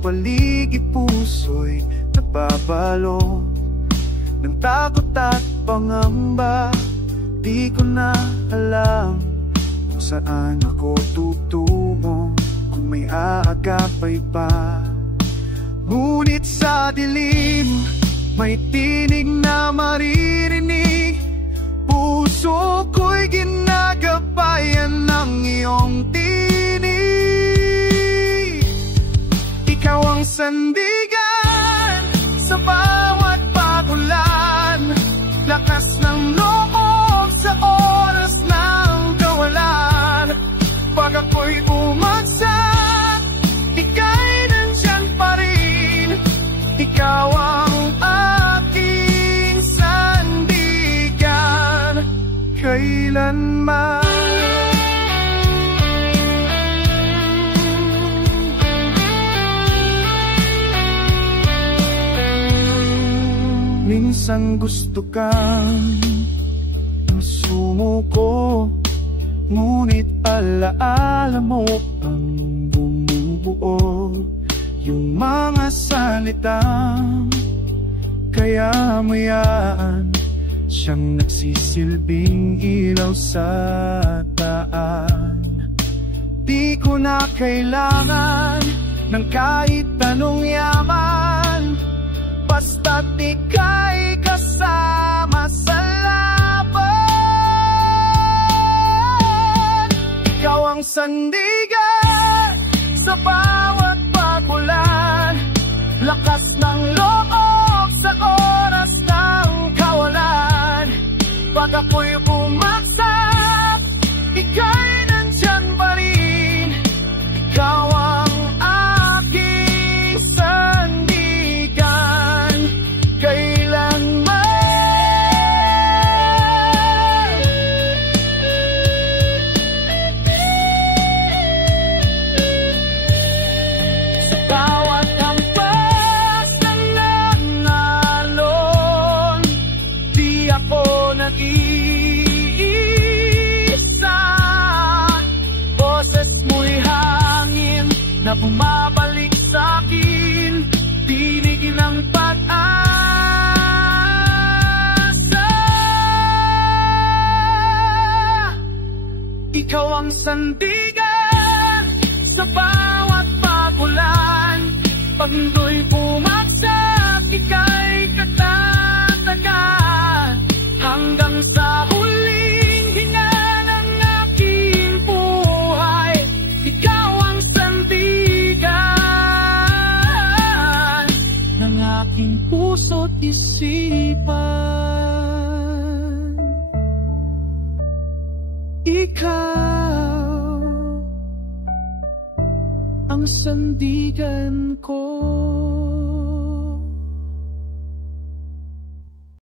paligid, puso'y nababalo ng takot at pangamba. Di ko na alam kung saan ako tutungo, kung may aagapay pa. Ngunit sa dilim, may tinig na maririnig. Puso ko'y ginagabayan ng iyong tinig. Ikaw ang sandigan sa bawat pagulan, lakas ng loob sa oras ng kawalan. Pag ako'y bumagsak, ika'y nandyan pa rin. Ikaw ang aking sandigan kailanman. Minsan gusto kang sumuko, ngunit alaala mo ang bumubuo yung mga salitang kaya mo yan. Siyang nagsisilbing ilaw sa daan. Di ko na kailangan ng kahit anong yaman, basta't ika'y kasama sa laban. Ikaw ang sandigan sa bawat pagulan, lakas ng loob sa oras ng kawalan. Pag ako'y bumagsak, ika'y nandyan pa rin. Ikaw ang aking sandigan kailanman. Bawat hampas ng nangalon, di ako nag-iisa. Boses mo'y hangin na bumabalik sa'kin, tinig ng pag-asa. Ikaw ang sandigan sa bawat pagulan, pag ndo'y bumagsak, ika'y katatagan. Hanggang sa huling hinga ng aking buhay, ikaw ang sandigan ng aking puso't isipan. Ikaw ang sandigan ko.